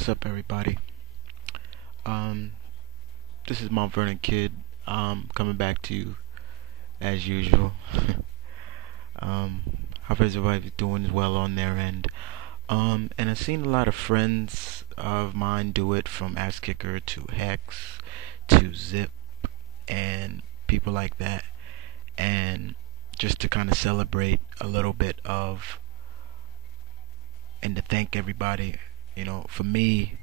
What's up, everybody? Um, this is Mount Vernon Kid. Coming back to you as usual. um, Hope everybody's doing well on their end. And I've seen a lot of friends of mine do it, from Ass Kicker to Hex to Zip and people like that. And just to kind of celebrate a little bit of, and to thank everybody, for me.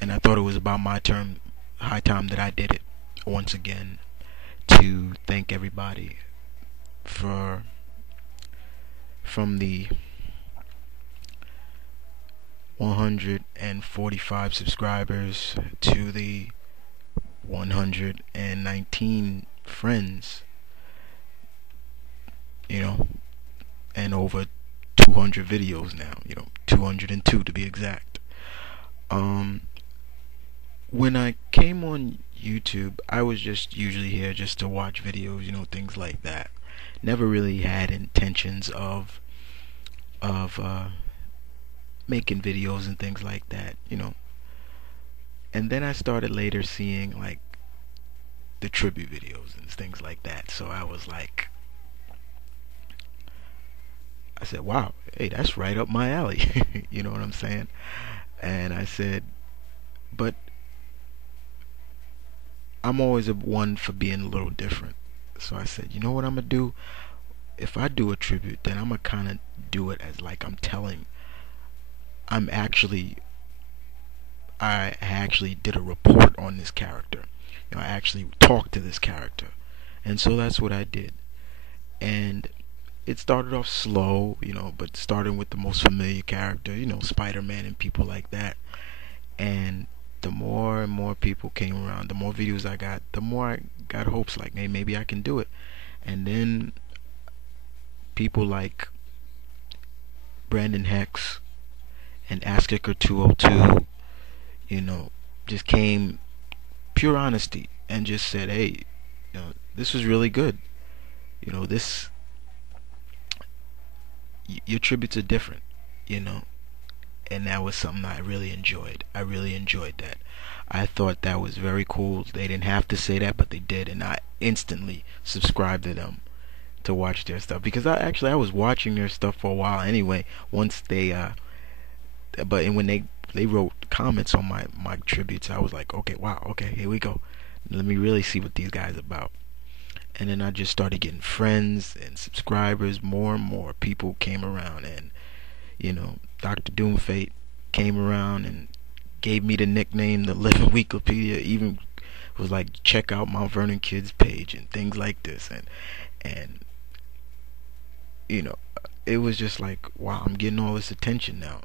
And I thought it was about my turn, high time that I did it once again, to thank everybody for, from the 145 subscribers to the 119 friends, and over 200 videos now, 202 to be exact. When I came on YouTube, I was just usually here just to watch videos, things like that. Never really had intentions of making videos and things like that. And then I started later seeing like the tribute videos and things like that. So I was like, I said, wow, hey, that's right up my alley. You know what I'm saying? And I said, but I'm always a one for being a little different. So I said, you know what I'm gonna do? If I do a tribute, then I'm gonna kind of do it as like I'm actually, I actually did a report on this character. I actually talked to this character. And so that's what I did. And it started off slow, but starting with the most familiar character, Spider-Man and people like that. And the more and more people came around, the more videos I got, the more I got hopes like, hey, maybe I can do it. And then people like Brandon Hex and Askicker 202, just came pure honesty and just said, hey, this was really good. This, your tributes are different, and that was something I really enjoyed. I really enjoyed that. I thought that was very cool. They didn't have to say that, but they did, and I instantly subscribed to them to watch their stuff, because I was watching their stuff for a while anyway. Once they but when they wrote comments on my tributes, I was like, okay, wow, okay, here we go. Let me really see what these guys are about. And then I just started getting friends and subscribers. More and more people came around, and Dr. Doomfate came around and gave me the nickname the Living Wikipedia. Even was like, check out Mount Vernon Kids page and things like this, and it was just like, wow, I'm getting all this attention now.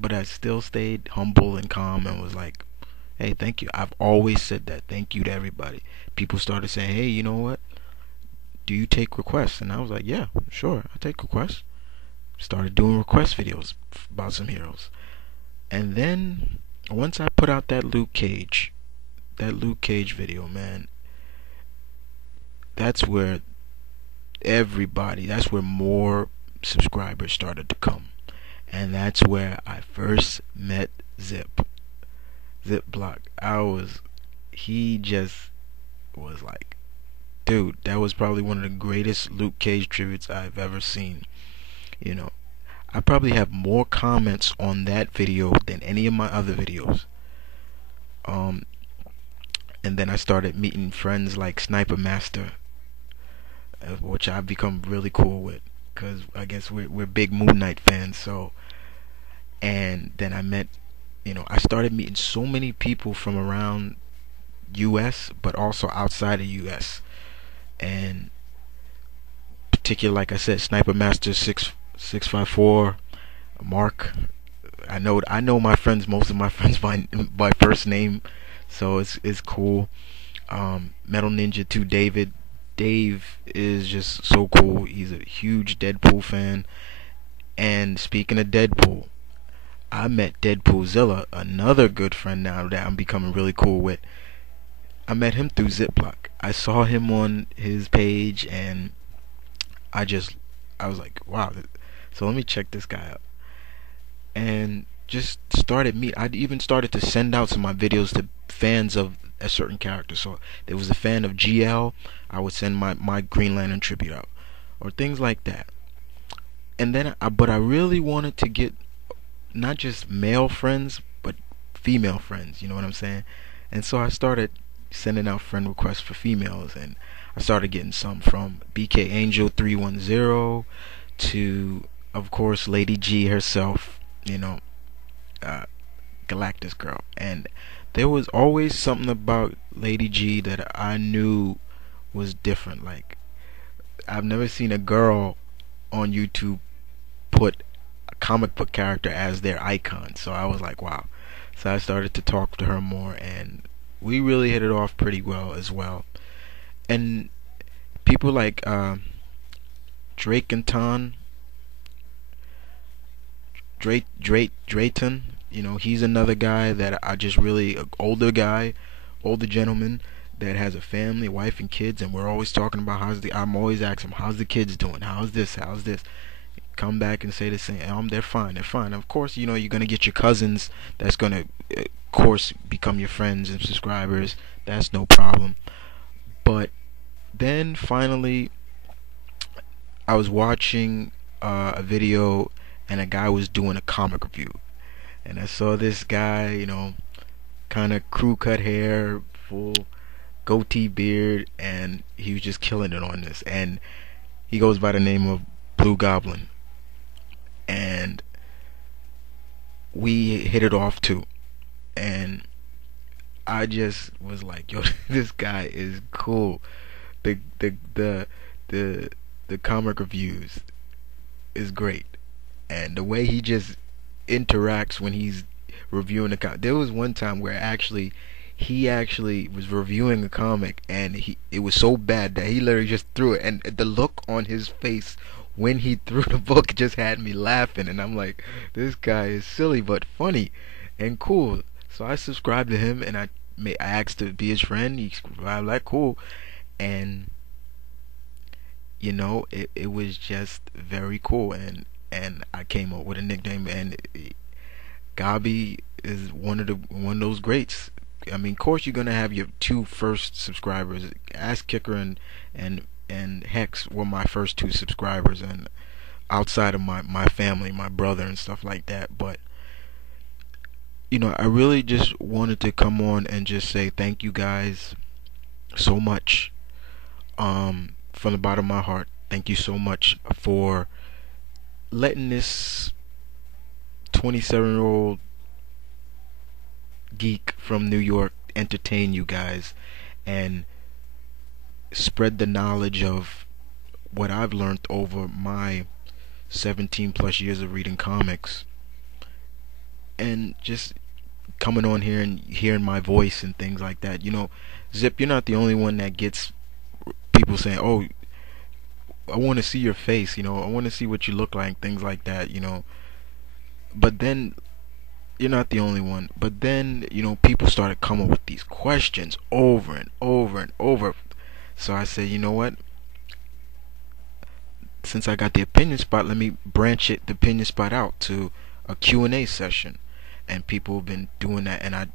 But I still stayed humble and calm and was like, hey, thank you. I've always said that. Thank you to everybody. People started saying, hey, you know what? Do you take requests? And I was like, yeah, sure, I take requests. Started doing request videos about some heroes. And then once I put out that Luke Cage video, man, that's where that's where more subscribers started to come. And that's where I first met Zip Block. He just was like, dude, that was probably one of the greatest Luke Cage tributes I've ever seen. I probably have more comments on that video than any of my other videos. And then I started meeting friends like Sniper Master, which I've become really cool with, because I guess we're big Moon Knight fans. So, and then I started meeting so many people from around U.S. but also outside of U.S. And particular, like I said, Sniper Master 654, Mark. I know my friends, most of my friends by first name, so it's cool. Metal Ninja 2, David. Dave is just so cool. He's a huge Deadpool fan. And speaking of Deadpool, I met Deadpoolzilla, another good friend now that I'm becoming really cool with. I met him through Ziploc. I saw him on his page, and I was like, wow. So let me check this guy out. And just started me. I even started to send out some of my videos to fans of a certain character. So there was a fan of GL, I would send my Green Lantern tribute out, or things like that. And then, but I really wanted to get not just male friends, but female friends. You know what I'm saying? And so I started sending out friend requests for females, and I started getting some from BK Angel 310 to, of course, Lady G herself. You know, uh, Galactus girl, and there was always something about Lady G that I knew was different. Like, I've never seen a girl on YouTube put a comic book character as their icon, so I was like, wow. So I started to talk to her more, and we really hit it off pretty well as well. And people like Drake and Ton, Drayton, you know, he's another guy that I just really, older guy, older gentleman that has a family, wife and kids, and we're always talking about I'm always asking him, how's the kids doing? How's this? Come back and say the same. They're fine, they're fine. Of course, you know, you're gonna get your cousins that's gonna, of course, become your friends and subscribers. That's no problem. But then finally, I was watching a video, and a guy was doing a comic review, and I saw this guy, you know, kind of crew cut hair, full goatee beard, and he was just killing it on this. And he goes by the name of Blue Goblin, and we hit it off too. And I just was like, yo, this guy is cool. The the the the the comic reviews is great, and the way he just interacts when he's reviewing the comic. There was one time where he actually was reviewing a comic, and it was so bad that he literally just threw it, and the look on his face when he threw the book just had me laughing. And I'm like, this guy is silly but funny and cool. So I subscribed to him, and I asked to be his friend. He subscribed, like, cool. And you know, it was just very cool. And I came up with a nickname, and Gabi is one of those greats. I mean, of course, you're gonna have your two first subscribers. Ass Kicker and Hex were my first two subscribers, and outside of my family, my brother and stuff like that. But you know, I really just wanted to come on and just say thank you guys so much, from the bottom of my heart. Thank you so much for letting this 27-year-old geek from New York entertain you guys and spread the knowledge of what I've learned over my 17 plus years of reading comics, and just coming on here and hearing my voice and things like that. You know, Zip, you're not the only one that gets people saying, oh, I want to see your face, you know, I want to see what you look like, things like that, you know. But then, you're not the only one. But then, you know, people started coming with these questions over and over and over. So I said, you know what? Since I got the opinion spot, let me branch the opinion spot out to a Q&A session. And people have been doing that, and I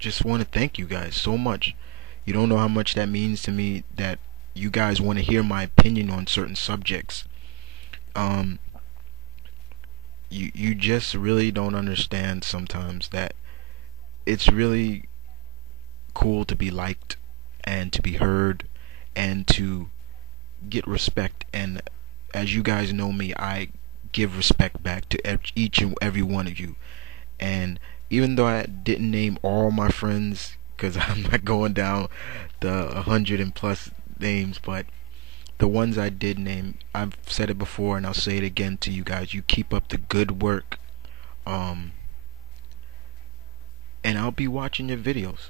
just want to thank you guys so much. You don't know how much that means to me that you guys want to hear my opinion on certain subjects. You just really don't understand sometimes that it's really cool to be liked and to be heard and to get respect. And as you guys know me, I give respect back to each and every one of you. And even though I didn't name all my friends, because I'm not going down the 100 and plus names, but the ones I did name, I've said it before and I'll say it again to you guys. You keep up the good work, and I'll be watching your videos.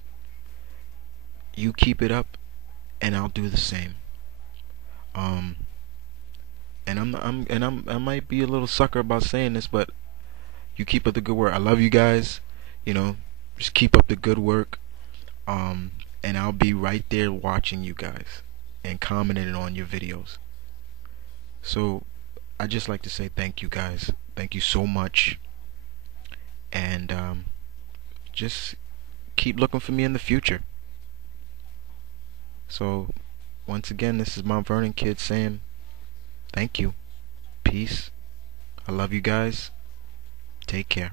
You keep it up, and I'll do the same. Um, and I might be a little sucker about saying this, but you keep up the good work. I love you guys. You know, just keep up the good work. And I'll be right there watching you guys and commenting on your videos. So I just like to say thank you guys. Thank you so much. and just keep looking for me in the future. So, once again, this is Mount Vernon Kid saying thank you. Peace. I love you guys. Take care.